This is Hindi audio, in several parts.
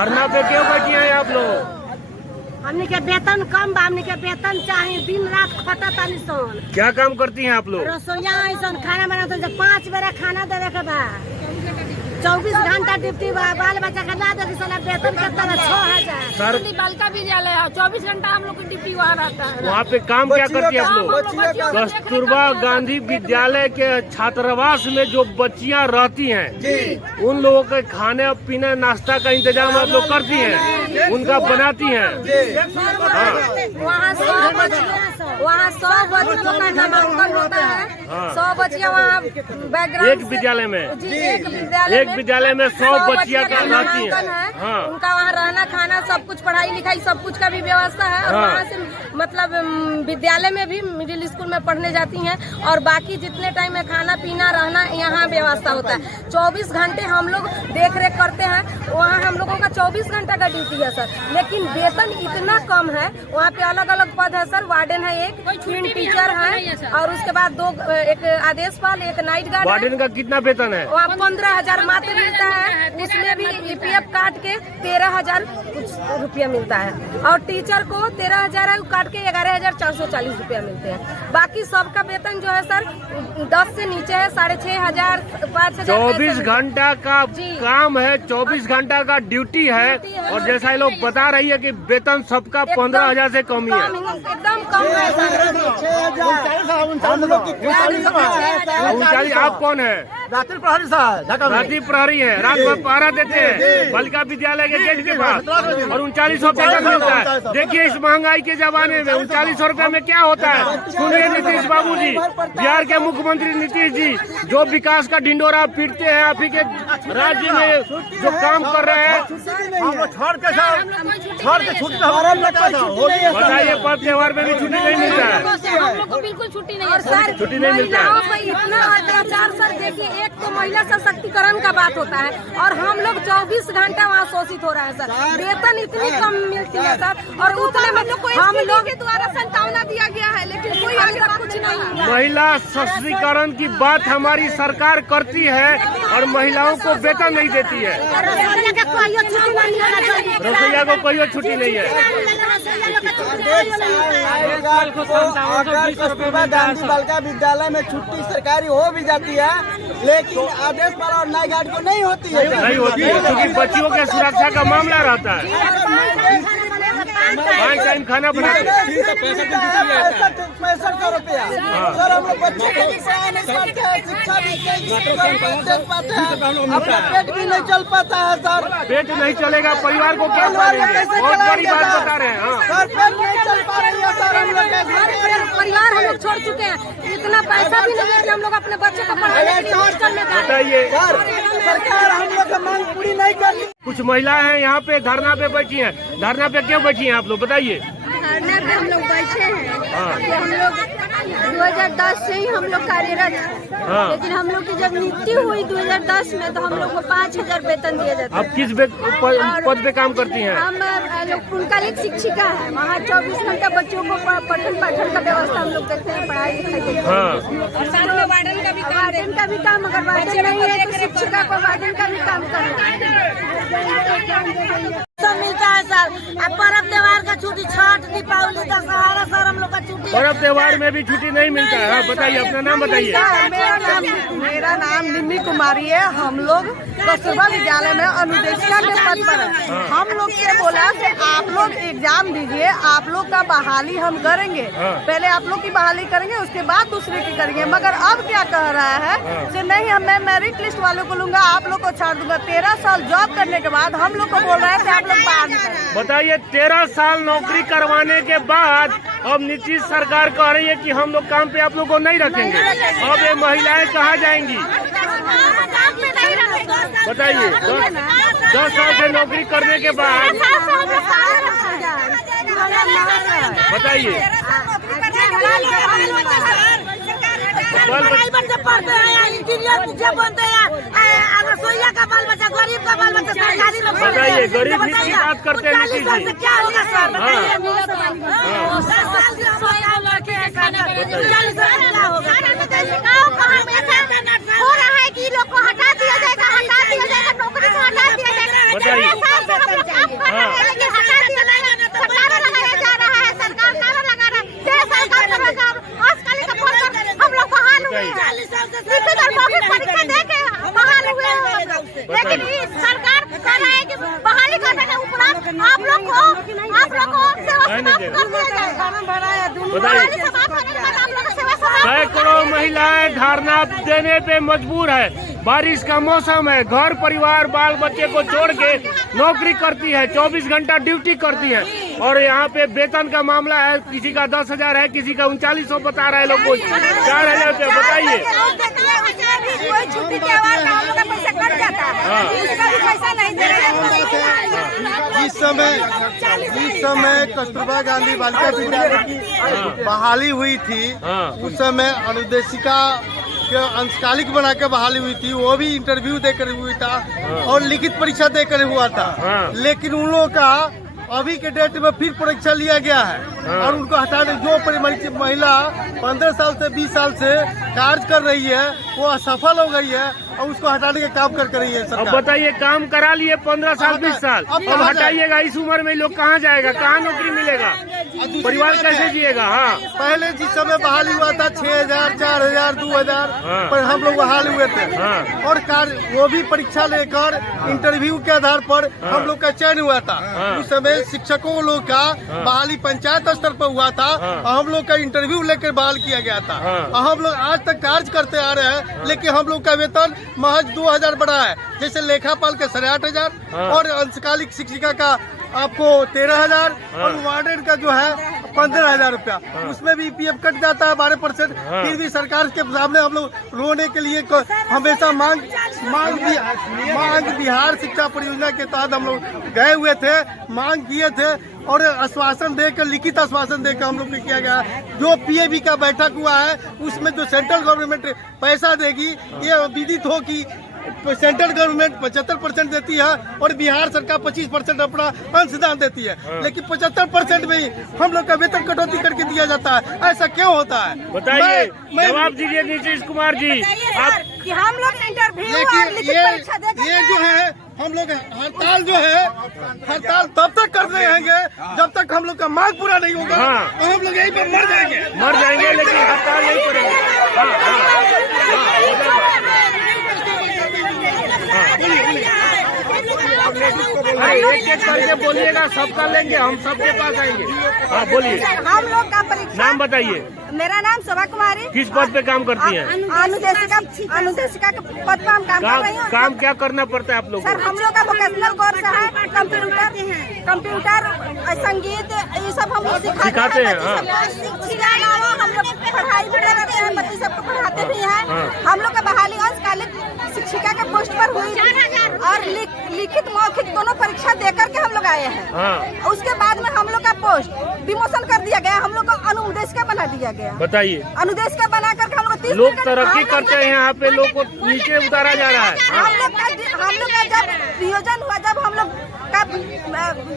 धरना पे क्यों बैठी हैं आप लोग? हमने के वेतन कम बा, हमने के वेतन चाहिए, दिन रात खटा तानी सन। क्या काम करती हैं आप लोग? रसोईया ऐसा खाना बनाते हैं, 5 बेरा खाना देवे के बा, 24 घंटा ड्यूटी बा, बाल बच्चा का ला दे साला वेतन कितना 6000। सर बालिका विद्यालय है, 24 घंटा हम लोग की ड्यूटी वहाँ रहता है। वहाँ पे काम क्या करती है आप लोग? कस्तूरबा गांधी विद्यालय के छात्रावास में जो बच्चियाँ रहती हैं, उन लोगों के खाने पीने नाश्ता का इंतजाम आप लोग करती हैं, उनका बनाती हैं? वहाँ 100 बच्चियों का नामांकन होता है, 100 बच्चियाँ वहाँ बैकग्राउंड एक विद्यालय में, एक विद्यालय में 100 बच्चियाँ का रहती हैं। हाँ, उनका वहाँ रहना खाना सब कुछ, पढ़ाई लिखाई सब कुछ का भी व्यवस्था है। और वहाँ से मतलब विद्यालय में भी मिडिल स्कूल में पढ़ने जाती हैं, और बाकी जितने टाइम में खाना पीना रहना यहाँ व्यवस्था होता है। 24 घंटे हम लोग देख रेख करते हैं, वहाँ हम लोगों का 24 घंटा का ड्यूटी है सर, लेकिन वेतन इतना कम है। वहाँ पे अलग अलग पद है सर, वार्डन है एक, 3 टीचर है, और उसके बाद 2 एक आदेशपाल, एक नाइट गार्ड। वार्डन का कितना वेतन है? वहाँ 15,000 मात्र मिलता है, उसमें भी EPF काट के 13,000 रुपया मिलता है, और टीचर को 13,000 है, काट के 11,440 रुपया मिलते हैं। बाकी सबका वेतन जो है सर 10 से नीचे है, 6,500, 5,000। 24 घंटा का काम है, 24 घंटा का ड्यूटी है, और जैसा ये लोग बता रही है कि वेतन सबका 15,000 से कम ही है, एकदम कम है। 39। आप कौन है? रात्रि प्रहरी साहब, रात्रि प्रहरी है, रात भर पहरा देते हैं बालिका विद्यालय के गेट के पास, और 3900 वेतन मिलता है। देखिए इस महंगाई के जमाने में 3900 रुपए में क्या होता है? सुनिए नीतीश बाबू जी, बिहार के मुख्यमंत्री नीतीश जी, जो विकास का ढिंडोरा पीटते हैं आप ही के राज्य में जो काम कर रहे हैं, बताइए पर्व त्योहार में भी छुट्टी नहीं मिलता है? हम लोग को बिल्कुल छुट्टी नहीं है सर, छुट्टी नहीं मिलता है। इतना अत्याचार सर, देखिए एक तो महिला सशक्तिकरण का बात होता है, और हम लोग 24 घंटा वहाँ शोषित हो रहा है सर, वेतन इतनी कम मिलती है सर, और उतने में हम लोग के द्वारा संतावना दिया गया है, लेकिन कोई अभी तक कुछ नहीं। महिला सशक्तिकरण की बात हमारी सरकार करती है, और महिलाओं को वेतन नहीं देती है, रसोईया को कोई छुट्टी नहीं है। कस्तूरबा गांधी बालिका विद्यालय में छुट्टी सरकारी हो भी जाती है, लेकिन आदेश पर और नाइट गार्ड को नहीं होती है, क्योंकि बच्चियों के सुरक्षा का मामला रहता है। 5 टाइम खाना बनाते हैं, 65 रुपया सर, हम लोग बच्चे को नहीं पाते हैं, शिक्षा भी चल पाते हैं, अपना पेट भी नहीं चल पाता है सर। पेट नहीं चलेगा, परिवार को क्या करेंगे? बहुत बड़ी बात बता रहे हैं। सर पेट नहीं चल पा रही है सर, हम लोग परिवार हम लोग छोड़ चुके हैं, इतना पैसा भी नहीं है कि हम लोग अपने बच्चे को पढ़ाने के लिए हॉस्टल में डालें। बताइए, सरकार हम लोग का मांग पूरी नहीं कर रही। कुछ महिलाएं हैं यहाँ पे धरना पे बैठी हैं, धरना पे क्यों बैठी हैं आप लोग बताइए? धरने पे हम लोग बैठे हैं कि हम लोग 2010 से ही हम लोग कार्यरत हैं, लेकिन हम लोग की जब नियुक्ति हुई 2010 में, तो हम लोग को 5,000 वेतन दिया जाता है। आप किस पद पे काम करती हैं? हम लोग पुनकालिक शिक्षिका है, वहाँ 24 घंटा बच्चों को पठन पाठन का व्यवस्था हम लोग करते हैं, पढ़ाई लिखाई करते हैं, और साथ में वार्डन का भी काम, अगर वार्डन नहीं है तो शिक्षिका को वार्डन का भी काम करना सब मिलता है सर। अब पर्व त्योहार का छुट्टी, छठ, दीपावली, दशहरा सर हम लोग का छुट्टी। पर्व त्योहार में भी छुट्टी नहीं मिलता है? हाँ, बताइए अपना नाम बताइए। मेरा नाम निम्मी कुमारी है, हम लोग कस्तूरबा विद्यालय में अनुदेशिका के पद पर है। हम लोग से बोला कि आप लोग एग्जाम दीजिए, आप लोग का बहाली हम करेंगे, पहले आप लोग की बहाली करेंगे, उसके बाद दूसरे की करेंगे। मगर अब क्या कह रहा है कि नहीं, मैं मेरिट लिस्ट वालों को लूंगा, आप लोग को छोड़ दूंगा। 13 साल जॉब करने के बाद हम लोग को बोल रहे हैं कि आप लोग बाहर निकलें। बताइए, 13 साल नौकरी करवाने के बाद अब नीतीश सरकार कह रही है कि हम लोग काम पे आप लोग को नहीं रखेंगे। अब ये महिलाएं कहाँ जाएंगी बताइए? 10 साल से नौकरी करने के बाद बताइए, बाल बच्चे पढ़ते हैं, इंजीनियर मुझे बनते हैं, रसोईया का बाल बच्चा, गरीब का बाल बच्चा सरकारी में। बताइए, गरीब की बात करते हैं नीतीश जी। क्या होगा सर? हो रहा है कि लोग को हटा दिया जाएगा, नौकरी से हटा दिया जाएगा। बताइए। आजकल का पढ़कर हम लोग बहाल हुए हैं। लिखित और मौखिक परीक्षा दे के बहाल हुए हैं, लेकिन इस सरकार कह रहा है कि बहाली करने के उपरांत आप लोग को सेवा समाप्त कर दिया जाएगा। बहाली समाप्त होने के बाद आप लोग को सेवा समाप्त। सैकड़ों महिलाएं धरना देने पे मजबूर है। बारिश का मौसम है, घर परिवार बाल बच्चे को छोड़ के नौकरी करती है, 24 घंटा ड्यूटी करती है। और यहाँ पे वेतन का मामला है, किसी का 10,000 है, किसी का 3900 बता रहा है लोग को 4,000 रुपये। बताइए, कोई छुट्टी के बाद हम लोग का पैसा कट जाता है, उसका भी पैसा नहीं दे रहे। जिस समय कस्तूरबा गांधी बालिका विद्यालय की बहाली हुई थी, उस समय अनुदेशिका अंशकालिक बना के बहाली हुई थी, वो भी इंटरव्यू देकर हुई था और लिखित परीक्षा देकर हुआ था। लेकिन उन लोगों का अभी के डेट में फिर परीक्षा लिया गया है और उनको हटाने जो महिला 15 साल से 20 साल से कार्य कर रही है वो असफल हो गई है और उसको हटाने के काम कर रही है सरकार। अब बताइए, काम करा लिए 15 साल 20 साल, अब हटाइएगा इस उम्र में लोग कहाँ जाएगा, कहाँ नौकरी मिलेगा, परिवार कैसे जिएगा। हाँ, पहले जिस समय बहाली हुआ था 6,000, 4,000, 2,000 पर हम लोग बहाल हुए थे और वो भी परीक्षा लेकर इंटरव्यू के आधार पर हम लोग का चयन हुआ था। उस समय शिक्षकों लोग का बहाली पंचायत स्तर पर हुआ था और हम लोग का इंटरव्यू लेकर बहाल किया गया था और हम लोग आज तक कार्य करते आ रहे हैं। लेकिन हम लोग का वेतन महज 2,000 बढ़ा है, जैसे लेखापाल के 8,500 और अंशकालिक शिक्षिका का आपको 13,000 और वार्डन का जो है 15,000 रुपया, उसमें भी पीएफ कट जाता है 12%। फिर भी सरकार के सामने हम लोग रोने के लिए हमेशा मांग बिहार शिक्षा परियोजना के तहत हम लोग गए हुए थे, मांग किए थे और आश्वासन देकर, लिखित आश्वासन देकर हम लोग किया गया। जो पीएबी का बैठक हुआ है उसमें जो सेंट्रल गवर्नमेंट पैसा देगी, ये विदित हो कि सेंट्रल गवर्नमेंट 75% देती है और बिहार सरकार 25% अपना अंशदान देती है, लेकिन 75% में ही हम लोग का वेतन कटौती करके दिया जाता है। ऐसा क्यों होता है? बताइए, जवाब दीजिए नीतीश कुमार जी। आप कि हम लोग इंटरव्यू और लिखित परीक्षा देकर ये जो है हम लोग हड़ताल जो है, हड़ताल तब तक कर रहेंगे जब तक हम लोग का मांग पूरा नहीं होगा। तो हम लोग यहीं पर मर जाएंगे, लेकिन हड़ताल नहीं करेंगे। एक एक करके बोलिएगा, सबका लेंगे, हम सबके पास आएंगे। हाँ बोलिए, हम लोग का परीक्षा। नाम बताइए। मेरा नाम शोभा कुमारी। किस पद पे काम करती हैं? अनुदेशिका के पद पर हम काम कर रही हूँ। काम क्या करना पड़ता है आप लोग? सर, हम लोग का वोकेशनल कोर्स है, कंप्यूटर, संगीत, ये सब हम लोग सिखाते हैं। इसके अलावा हम लोग पढ़ाई भी करते हैं, बच्चे सबको पढ़ाते भी हैं। हम लोग का बहाली अंशकालिक शिक्षिका के पोस्ट पर हुई और लिखित मौखिक दोनों परीक्षा देकर के हम लोग आए हैं। उसके बाद में हम लोग का पोस्ट डिमोशन कर दिया गया, हम लोग को अनुदेशिका बना दिया गया। बताइए, अनुदेशिका बना करके हम लोग लोग तरक्की करते हैं, यहाँ पे लोग को नीचे उतारा जा रहा है। हम लोग का जब नियोजन हुआ, जब हम लोग का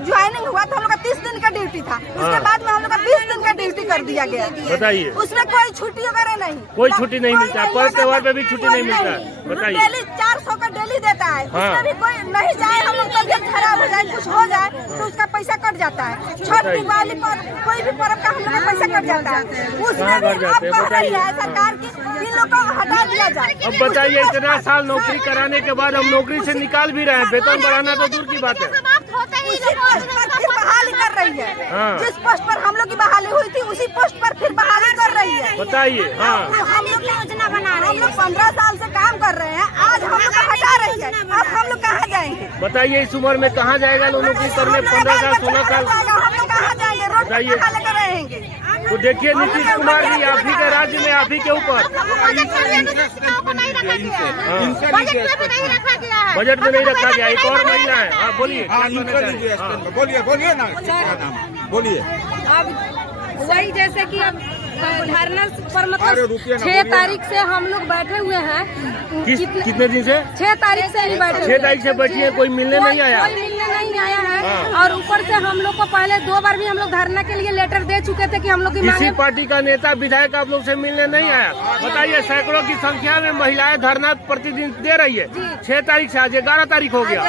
ज्वाइनिंग हुआ तो हम लोग का 30 दिन का ड्यूटी था। उसके बाद में हम लोग का 20 दिन का ड्यूटी कर दिया गया। बताइए, उसमें कोई छुट्टी वगैरह नहीं, कोई छुट्टी नहीं मिलता है, पर त्योहार पे भी छुट्टी नहीं मिलता है। बताइए, डेली 400 का डेली देता है, उसमें भी कोई नहीं जाए, हम लोग तबियत खराब हो जाए, कुछ हो जाए तो उसका पैसा कट जाता है। छठ दिवाली पर कोई भी पर्व का हम लोग का पैसा कट जाता है, उसमें भी अब कह रही है सरकार की इन लोग को हटा दिया जाए। अब बताइए, इतना साल नौकरी कराने के बाद हम नौकरी से निकाल भी रहे हैं, वेतन बढ़ाना तो दूर की बात है। बहाली कर रही है, जिस पोस्ट पर हम लोग की बहाली हुई थी उसी पोस्ट पर फिर बहाली कर रही है। बताइए, हम लोग योजना बना रहे हैं, हम लोग 15 साल से काम कर रहे हैं, आज हम लोग हटा रही है, अब हम लोग कहाँ जाएंगे? बताइए, इस उम्र में कहाँ जाएगा लोग नौकरी करने? 15 साल 16 साल हम लोग कहाँ जाएंगे? रोड पर कहाँ लेकर रहेंगे? तो देखिए, नीतीश कुमार जी, आप ही के राज्य में, आप ही के ऊपर बजट में नहीं रखा गया। एक और महिला है, हाँ बोलिए, बोलिए। अब वही जैसे कि अब धरना पर मतलब 6 तारीख से हम लोग बैठे हुए हैं। कितने दिन से? 6 तारीख से ही बैठे। 6 तारीख से बैठी है, कोई मिलने नहीं आया? कोई मिलने नहीं आया है। और ऊपर से हम लोग को पहले 2 बार भी हम लोग धरना के लिए लेटर दे चुके थे कि हम लोग की किसी पार्टी का नेता विधायक आप लोग से मिलने नहीं आया? बताइए, सैकड़ों की संख्या में महिलाएं धरना प्रतिदिन दे रही है। 6 तारीख से आज 11 तारीख हो गया,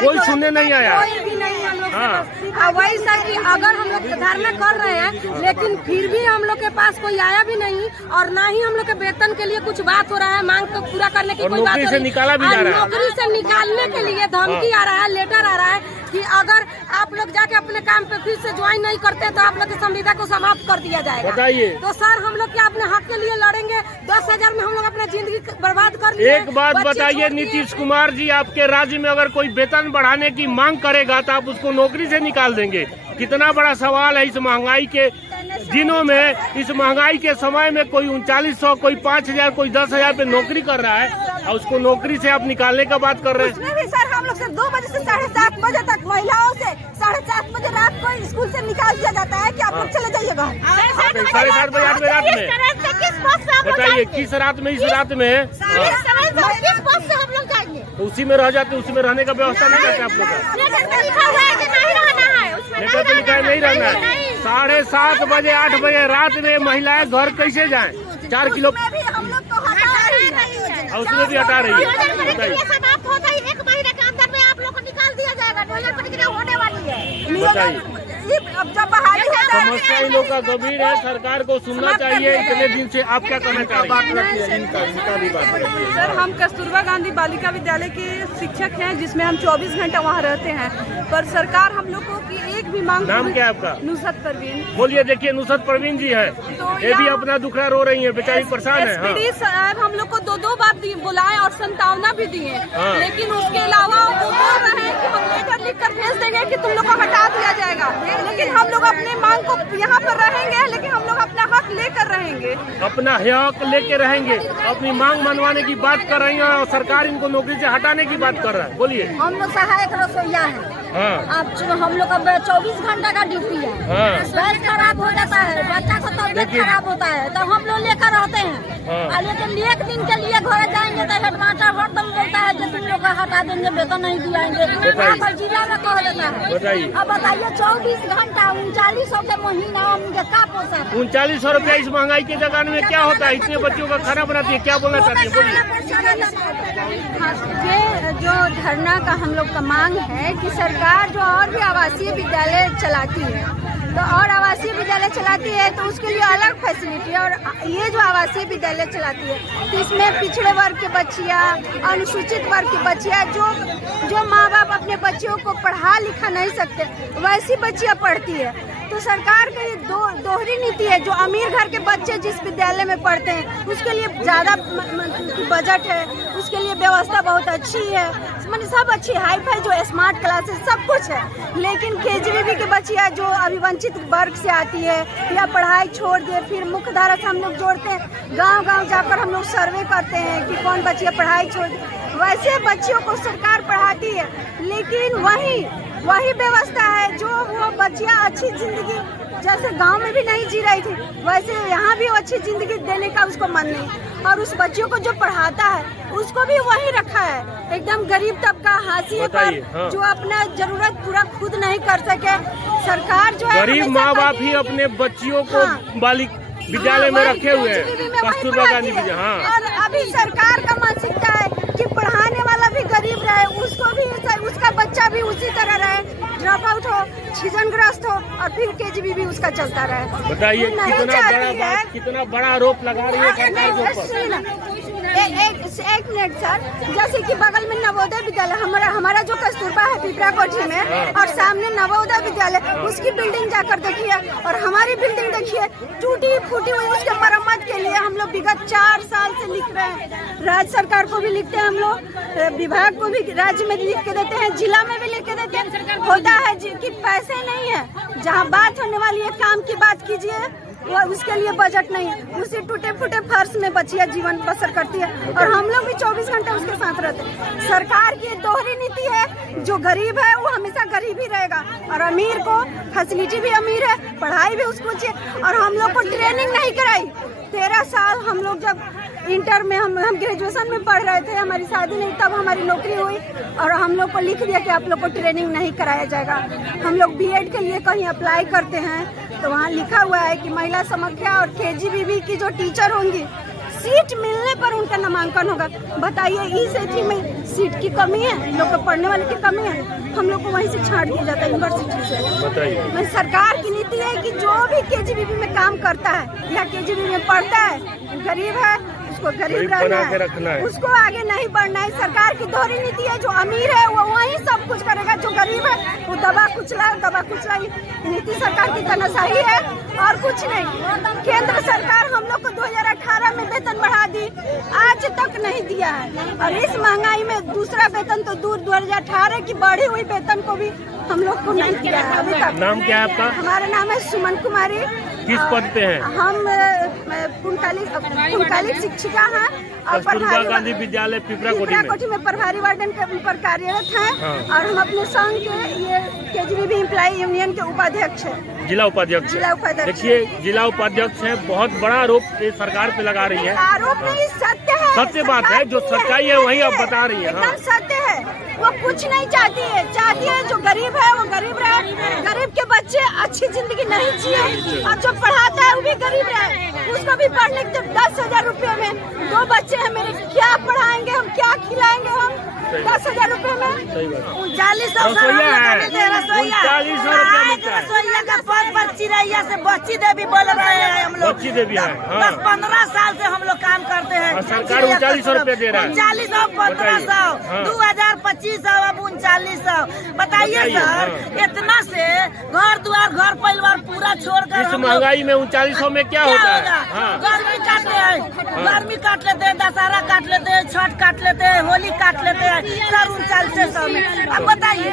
कोई सुनने नहीं आया। कोई भी नहीं हम लोग वही सर कि अगर हम लोग धरना कर रहे हैं लेकिन फिर भी हम लोग के पास कोई आया भी नहीं और ना ही हम लोग के वेतन के लिए कुछ बात हो रहा है, मांग को पूरा करने की कोई बात नौकरी से निकाला भी जा रहा है। नौकरी से निकालने के लिए धमकी आ रहा है, लेटर आ रहा है कि अगर आप लोग जाके अपने काम पे फिर से ज्वाइन नहीं करते तो आप लोग की संविदा को समाप्त कर दिया जाएगा। बताइए तो सर हम लोग क्या अपने हक के लिए लड़ेंगे? 10,000 में हम लोग अपना जिंदगी बर्बाद कर लिए। एक बात बताइए नीतीश कुमार जी, आपके राज्य में अगर कोई वेतन बढ़ाने की मांग करेगा तो आप उसको नौकरी से निकाल देंगे? कितना बड़ा सवाल है इस महंगाई के दिनों में, इस महंगाई के समय में कोई 3900, कोई 5000, कोई 10,000 पे नौकरी कर रहा है और उसको नौकरी से आप निकालने का बात कर रहे हैं। उसमें भी सर हम लोग से 2 बजे से 7:30 बजे तक महिलाओं से 7:30 बजे रात को स्कूल से निकाल दिया जाता है कि आप लोग चले जाइए घर। 7:30 बजे 8 बजे रात में बताइए, किस रात में? इस रात में किस बस से हम लोग जाएंगे? तो उसी में रह जाते, उसी में रहने का व्यवस्था नहीं करते आप लोग का? लेटर पे लिखा हुआ है कि नहीं रहना है, उसमें लेटर पे लिखा है नहीं रहना है। 7:30 बजे 8 बजे रात में महिलाएं घर कैसे जाएं? 4 किलो उसमें भी हम लोग को हटा रही है। और उसमें भी हटा रही है। बताइए समाप्त होता ही 1 महीने के अंदर में आप लोग को निकाल दिया जाएगा। 2025 होने वाली है। बताइए। अब जब बहाली होता है समस्या इन लोग का गंभीर है, सरकार को सुनना चाहिए। इतने दिन से आप क्या कहना चाह रही हैं? इनका भी बात रखिए। सर हम कस्तूरबा गांधी बालिका विद्यालय के शिक्षक हैं जिसमें हम 24 घंटा वहाँ रहते हैं, पर सरकार हम लोग को की एक भी मांग। नाम क्या है आपका? नुसरत परवीन। बोलिए। देखिए नुसरत परवीन जी है, ये भी अपना दुखड़ा रो रही है, बेचारी परेशान है। SPD साहब हम लोग को 2 बार बुलाए और संतावना भी दिए, लेकिन उसके अलावा वो बोल रहे हैं कि हम लेटर लिख कर भेज देंगे कि तुम लोग को हटा दिया जाएगा, लेकिन हम लोग अपने मांग को यहाँ पर रहेंगे, लेकिन हम लोग अपना हक लेकर रहेंगे, अपना हक लेके रहेंगे। अपनी मांग मनवाने की बात कर रही है और सरकार इनको नौकरी से हटाने की बात कर रहा है। बोलिए। हम लोग सहायक रसोईया है। अब हम लोग का 24 घंटा का ड्यूटी है। गैस खराब हो जाता है, बच्चा का तबियत खराब होता है तो हम लोग लेकर रहते हैं। लेकिन 1 दिन के लिए घर जाएंगे तो हेडमास्टर हरदम बोलता है कि तुम लोग का हटा देंगे, वेतन नहीं दिलाएंगे। यहाँ पर जिला में कह देता है। अब बताइए 24 घंटा 3900 के महीना मुझे क्या पोसा? 3900 रुपया इस महंगाई के जमाने में क्या होता है? इतने बच्चों का खाना बनाती है, क्या बोलना चाहती है? बोलिए। ये जो धरना का हम लोग का मांग है कि सरकार जो और भी आवासीय विद्यालय चलाती है, तो और आवासीय विद्यालय चलाती है तो उसके लिए अलग फैसिलिटी है, और ये जो आवासीय विद्यालय चलाती है तो इसमें पिछड़े वर्ग के बच्चियाँ, अनुसूचित वर्ग की बच्चियाँ, जो माँ बाप अपने बच्चियों को पढ़ा लिखा नहीं सकते वैसी बच्चियाँ पढ़ती है। तो सरकार का ये दोहरी नीति है। जो अमीर घर के बच्चे जिस विद्यालय में पढ़ते हैं उसके लिए ज़्यादा बजट है, उसके लिए व्यवस्था बहुत अच्छी है, मतलब सब अच्छी हाई फाई, जो स्मार्ट क्लासेस सब कुछ है। लेकिन KGBB के बच्चियाँ जो अभी वंचित वर्ग से आती है या पढ़ाई छोड़ दे, फिर मुख्य धारा से हम लोग जोड़ते हैं, गांव-गांव जाकर हम लोग सर्वे करते हैं कि कौन बच्चियाँ पढ़ाई छोड़ दे, वैसे बच्चियों को सरकार पढ़ाती है। लेकिन वही व्यवस्था है जो वो बच्चियाँ अच्छी जिंदगी जैसे गांव में भी नहीं जी रही थी वैसे यहाँ भी अच्छी जिंदगी देने का उसको मन नहीं, और उस बच्चियों को जो पढ़ाता है उसको भी वही रखा है एकदम गरीब तबका हाशिए पर, जो अपना जरूरत पूरा खुद नहीं कर सके। सरकार जो है गरीब माँ बाप ही अपने बच्चियों को बालिका विद्यालय में रखे हुए हैं, कस्तूरबा गांधी विद्यालय। और अभी सरकार का मानसिकता है कि पढ़ाने वाला भी गरीब रहे, उसको भी उसका बच्चा भी उसी तरह रहे, ड्रॉप आउट हो, छिजनग्रस्त हो, और फिर KGBB उसका चलता रहे। बताइए कितना बड़ा आरोप लगा रही है सरकार के ऊपर। एक मिनट सर, जैसे कि बगल में नवोदय विद्यालय हमारा जो कस्तूरबा है पिपरा कोठी में, और सामने नवोदय विद्यालय, उसकी बिल्डिंग जाकर देखिए और हमारी बिल्डिंग देखिए, टूटी फूटी हुई। उसके मरम्मत के लिए हम लोग विगत 4 साल से लिख रहे हैं, राज्य सरकार को भी लिखते हैं, हम लोग विभाग को भी राज्य में लिख के देते हैं, जिला में भी लिख के देते हैं। होता है कि पैसे नहीं है, जहाँ बात होने वाली है काम की बात कीजिए, वो उसके लिए बजट नहीं है। उसी टूटे फूटे फर्श में बच्चियाँ जीवन बसर करती है, और हम लोग भी 24 घंटे उसके साथ रहते हैं। सरकार की दोहरी नीति है, जो गरीब है वो हमेशा गरीब ही रहेगा, और अमीर को फैसिलिटी भी अमीर है, पढ़ाई भी उसको चाहिए। और हम लोग को ट्रेनिंग नहीं कराई। 13 साल हम लोग जब इंटर में हम ग्रेजुएशन में पढ़ रहे थे, हमारी शादी नहीं, तब हमारी नौकरी हुई, और हम लोग को लिख दिया कि आप लोग को ट्रेनिंग नहीं कराया जाएगा। हम लोग BEd के लिए कहीं अप्लाई करते हैं तो वहाँ लिखा हुआ है कि महिला समाख्या और KGBB की जो टीचर होंगी सीट मिलने पर उनका नामांकन होगा। बताइए इस एथी में सीट की कमी है, लोग को पढ़ने वाले की कमी है, हम लोग को वहीं से छांट दिया जाता है यूनिवर्सिटी से। बताइए सरकार की नीति है कि जो भी KGBB में काम करता है या KGBB में पढ़ता है, गरीब है उसको गरीब रखना है, उसको आगे नहीं बढ़ना है। सरकार की दोहरी नीति है, जो अमीर है वो वही सब कुछ करेगा, जो गरीब है वो दबा कुचला नीति सरकार की तनाशाही है और कुछ नहीं। केंद्र सरकार हम लोग को 2018 में वेतन बढ़ा दी, आज तक नहीं दिया है। और इस महंगाई में दूसरा वेतन तो दूर, 2018 की बढ़ी हुई वेतन को भी हम लोग को नहीं दिया है अभी तक। नाम क्या है आपका? हमारा नाम है सुमन कुमारी। किस पद पे हैं? हम पुनकालिक शिक्षिका हैं और कस्तूरबा गांधी विद्यालय पिपरा कोठी में प्रभारी वार्डन के पर कार्यरत हैं। और हम अपने संघ के ये KGBB एम्प्लॉय यूनियन के उपाध्यक्ष हैं, जिला उपाध्यक्ष। देखिए जिला उपाध्यक्ष है, बहुत बड़ा आरोप सरकार पे लगा रही है। आरोप नहीं, सत्य है, सत्य बात है, जो सच्चाई है वही आप बता रही है। एकदम सत्य है, वो कुछ नहीं चाहती है जो गरीब है वो गरीब रहे, गरीब के बच्चे अच्छी जिंदगी नहीं जिए, और जो पढ़ाता है वो भी गरीब रहे, उसको भी पढ़ने के 10,000 रुपये में 2 बच्चे हैं मेरे, क्या पढ़ाएंगे हम, क्या खिलाएंगे हम 10,000 रुपये में? 3900 रसोईया का पद पर चिरैया से बच्ची देवी बोल रहे हैं हम लोग। बच्ची देवी है, 10-15 साल से हम लोग काम करते हैं। सरकार 3900 रुपये दे रहा है। 3900, 1500, 2000, 2500, अब 3900। बताइए सर, इतना से घर द्वार, घर परिवार पूरा छोड़कर इस महंगाई में 3900 में क्या होता है? गर्मी काट लेते हैं, दशहरा काट लेते हैं, छठ काट लेते हैं, होली काट लेते हैं सर 3900 में। अब बताइए,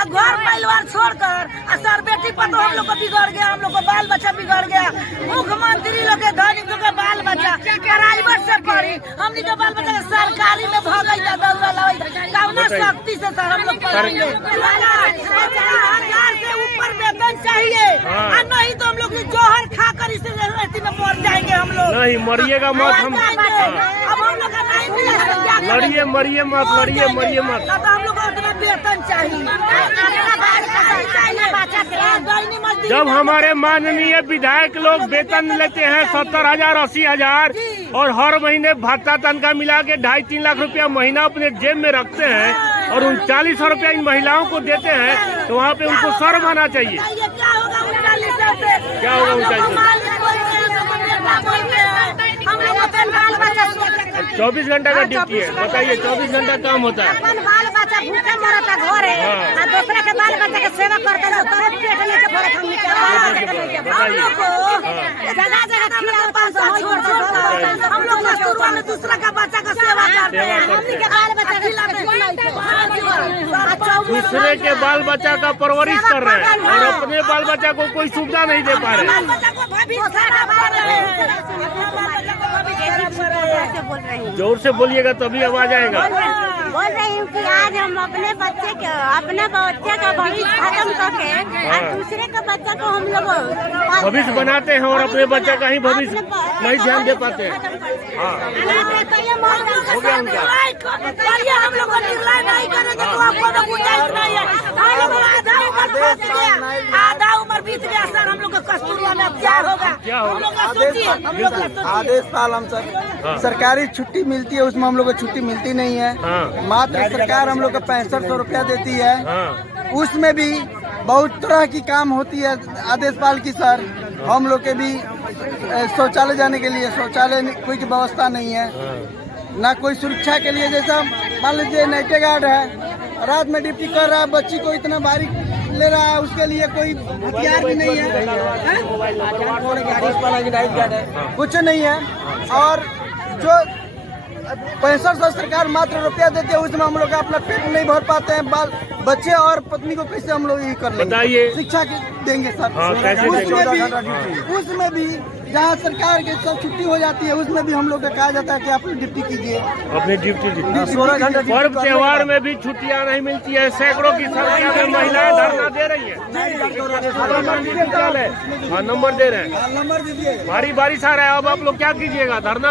अब घर परिवार छोड़कर सर बेटी पर तो हम लोग को बिगड़ गया, हम लोग को बाल बच्चा बिगड़ गया। मुख्यमंत्री लोग के धनी लोग के बाल बच्चा प्राइवेट से पढ़ी, हमनी के बाल बच्चा सरकारी में भगई शक्ति से सर हम लोग पढ़ेंगे। 1000 से ऊपर वेतन चाहिए, और नहीं तो हम लोग जौहर खाकर इसे में मर जाएंगे हम लोग। नहीं मरिएगा मत, हम अब हम लोग का नहीं मिला, लड़िए मरिए मत, हम लोग को उतना वेतन चाहिए। जब हमारे माननीय विधायक लोग वेतन लेते हैं 70,000, 80,000 और हर महीने भत्ता तनख्वाह मिला के 2.5-3 लाख रुपया महीना अपने जेब में रखते हैं और 3900 रुपया इन महिलाओं को देते हैं, तो वहाँ पे उनको शर्म आना चाहिए। क्या होगा 3900 से? क्या होगा 3900? 24 घंटा का ड्यूटी है, बताइए 24 घंटा काम होता है। बाल बच्चा भूखे मरता घर है, और दूसरा के बाल बच्चा के सेवा करते हैं, तो पेट नहीं के भरत हम लोग को जगह खिला 500 छोड़ हम लोग कस्तूरबा में दूसरा का बच्चा का सेवा करते हैं, हमनी के बाल बच्चा के दूसरे के बाल बच्चा का परवरिश कर रहे हैं और अपने बाल बच्चा को कोई सुविधा नहीं दे पा रहे। जोर से बोलिएगा तभी आवाज आएगा। बोल रही हूँ कि आज हम अपने बच्चे का भविष्य खत्म करके और दूसरे के बच्चे को हम लोग भविष्य बनाते हैं और अपने बच्चे का ही भविष्य नहीं ध्यान दे पाते हैं। हो गया उनका। हम लोग निर्णय नहीं करेंगे तो आपको तो गुंजाइश नहीं है। हम लोग आधा उम्र बीत गया सर, हम लोग का कस्तूरबा में अब क्या होगा? हम लोग का सोचिए, आदेश साल हम सर सरकारी छुट्टी मिलती है, उसमें हम लोग को छुट्टी मिलती नहीं है। मात्र सरकार हम लोग को 6500 रुपया देती है, उसमें भी बहुत तरह की काम होती है आदेशपाल की सर। हम लोग के भी शौचालय जाने के लिए शौचालय कोई की व्यवस्था नहीं है, ना कोई सुरक्षा के लिए। जैसा मान लीजिए नाइट गार्ड है, रात में ड्यूटी कर रहा है, बच्ची को इतना भारी ले रहा है, उसके लिए कोई हथियार भी नहीं है, कुछ नहीं है। और जो 6500 सरकार मात्र रुपया देती है, उसमें हम लोग अपना पेट नहीं भर पाते हैं, बाल बच्चे और पत्नी को कैसे हम लोग यही कर लेंगे? बताइए शिक्षा देंगे सर। उसमें भी जहाँ सरकार के सब छुट्टी हो जाती है, उसमें भी हम लोग को कहा जाता है कि आप ड्यूटी कीजिए, अपनी ड्यूटी। 16 घंटे पर्व त्योहार में भी छुट्टियां नहीं मिलती है, सैकड़ों की संख्या में महिलाएं धरना दे रही है। नंबर दे रहे हैं, नंबर दीजिए। भारी बारिश आ रहा है, अब आप लोग क्या कीजिएगा? धरना